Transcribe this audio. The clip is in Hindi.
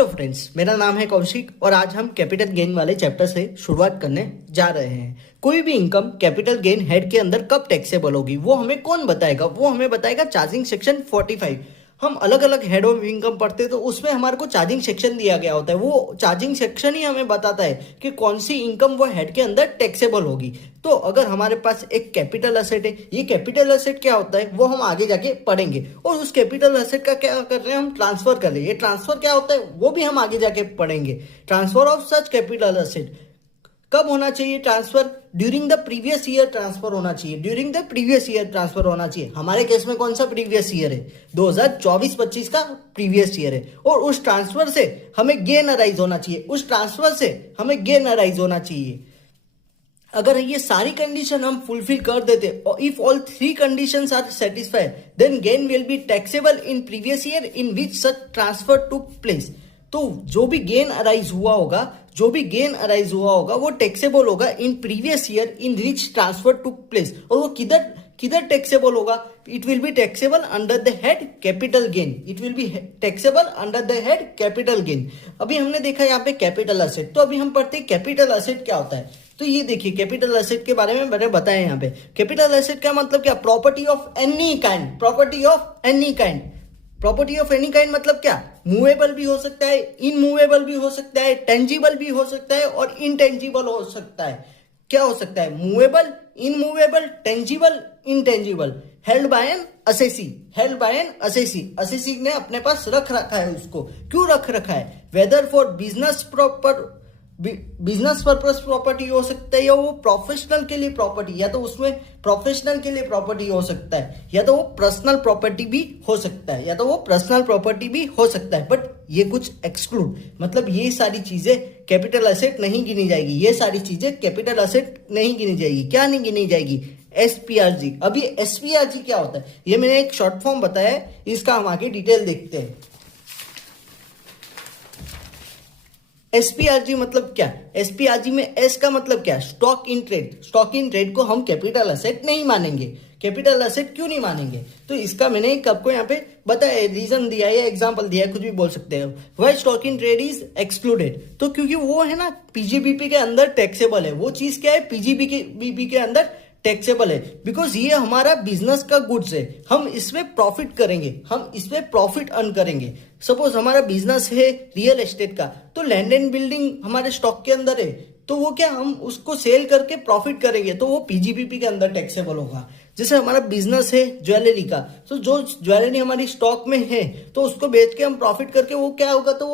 हेलो फ्रेंड्स, मेरा नाम है कौशिक और आज हम कैपिटल गेन वाले चैप्टर से शुरुआत करने जा रहे हैं। कोई भी इनकम कैपिटल गेन हेड के अंदर कब टैक्सेबल होगी वो हमें कौन बताएगा? वो हमें बताएगा चार्जिंग सेक्शन 45। हम अलग अलग हेड ऑफ इनकम पढ़ते तो उसमें हमारे को चार्जिंग सेक्शन दिया गया होता है। वो चार्जिंग सेक्शन ही हमें बताता है कि कौन सी इनकम वो हेड के अंदर टैक्सेबल होगी। तो अगर हमारे पास एक कैपिटल असेट है, ये कैपिटल असेट क्या होता है वो हम आगे जाके पढ़ेंगे। और उस कैपिटल असेट का क्या कर रहे हैं, हम ट्रांसफर कर रहे हैं। ये ट्रांसफर क्या होता है वो भी हम आगे जाके पढ़ेंगे। Transfer of such capital asset कब होना चाहिए? Transfer during the previous year transfer होना चाहिए। During the previous year transfer होना चाहिए। हमारे केस में कौन सा प्रीवियस ईयर है? 2024-25 का प्रीवियस ईयर है। और उस ट्रांसफर से हमें गेन अराइज होना चाहिए। उस ट्रांसफर से हमें गेन अराइज होना चाहिए। अगर ये सारी कंडीशन हम फुलफिल कर देते, और if all three conditions are satisfied, then gain will be taxable in previous year in which such transfer took place. तो जो भी गेन अराइज हुआ होगा वो टैक्सेबल होगा इन previous year in which transfer took place. और वो किधर टैक्सेबल होगा? It will be taxable under the head capital gain. It will be taxable under the head capital gain. अभी हमने देखा यहाँ पे कैपिटल असेट, तो अभी हम पढ़ते हैं कैपिटल असेट क्या होता है। तो ये देखिए, कैपिटल असेट के बारे में मैंने बताया यहाँ पे। कैपिटल असेट का मतलब क्या? Property of any kind. Property of any kind. Property of any kind मतलब क्या? मूवेबल भी हो सकता है, इनमूवेबल भी हो सकता है, टेंजिबल भी हो सकता है और इनटेंजिबल हो सकता है। क्या हो सकता है? Movable, immovable, tangible, intangible. Held by N assessee. Held by N assessee. Assessee ने अपने पास रख रखा है उसको। क्यों रख रखा है? Whether for business purpose property हो सकता है, या वो प्रोफेशनल के लिए प्रॉपर्टी, या तो उसमें प्रोफेशनल के लिए प्रॉपर्टी हो सकता है, या तो वो पर्सनल प्रॉपर्टी भी हो सकता है, बट ये कुछ एक्सक्लूड, मतलब ये सारी चीजें कैपिटल एसेट नहीं गिनी जाएगी। ये सारी चीजें कैपिटल एसेट नहीं गिनी जाएगी। क्या नहीं गिनी जाएगी? एसपीआरजी। अभी एसपीआरजी क्या होता है ये मैंने एक शॉर्ट फॉर्म बताया है, इसका हम आगे डिटेल देखते हैं। एसपीआरजी मतलब क्या? एसपीआरजी में एस का मतलब क्या? Stock in trade. Stock in trade को हम कैपिटल असेट नहीं मानेंगे। कैपिटल असेट क्यों नहीं मानेंगे? तो इसका मैंने आपको यहाँ पे बताया, रीजन दिया है, एग्जांपल दिया है, कुछ भी बोल सकते हो। Why stock in trade is excluded? तो क्योंकि वो है ना पीजीबीपी के अंदर टैक्सेबल है। वो चीज क्या है? पीजीबीपी के अंदर टैक्सेबल है। बिकॉज ये हमारा बिजनेस का गुड्स है, हम इसमें प्रॉफिट करेंगे, हम इसमें प्रॉफिट अर्न करेंगे। सपोज हमारा बिजनेस है रियल एस्टेट का, तो लैंड एंड बिल्डिंग हमारे स्टॉक के अंदर है, तो वो क्या, हम उसको सेल करके प्रॉफिट करेंगे, तो वो पीजीबीपी के अंदर टैक्सेबल होगा। जैसे हमारा बिजनेस है ज्वेलरी का, तो जो ज्वेलरी हमारी स्टॉक में है तो उसको बेच के हम प्रॉफिट करके वो क्या होगा, तो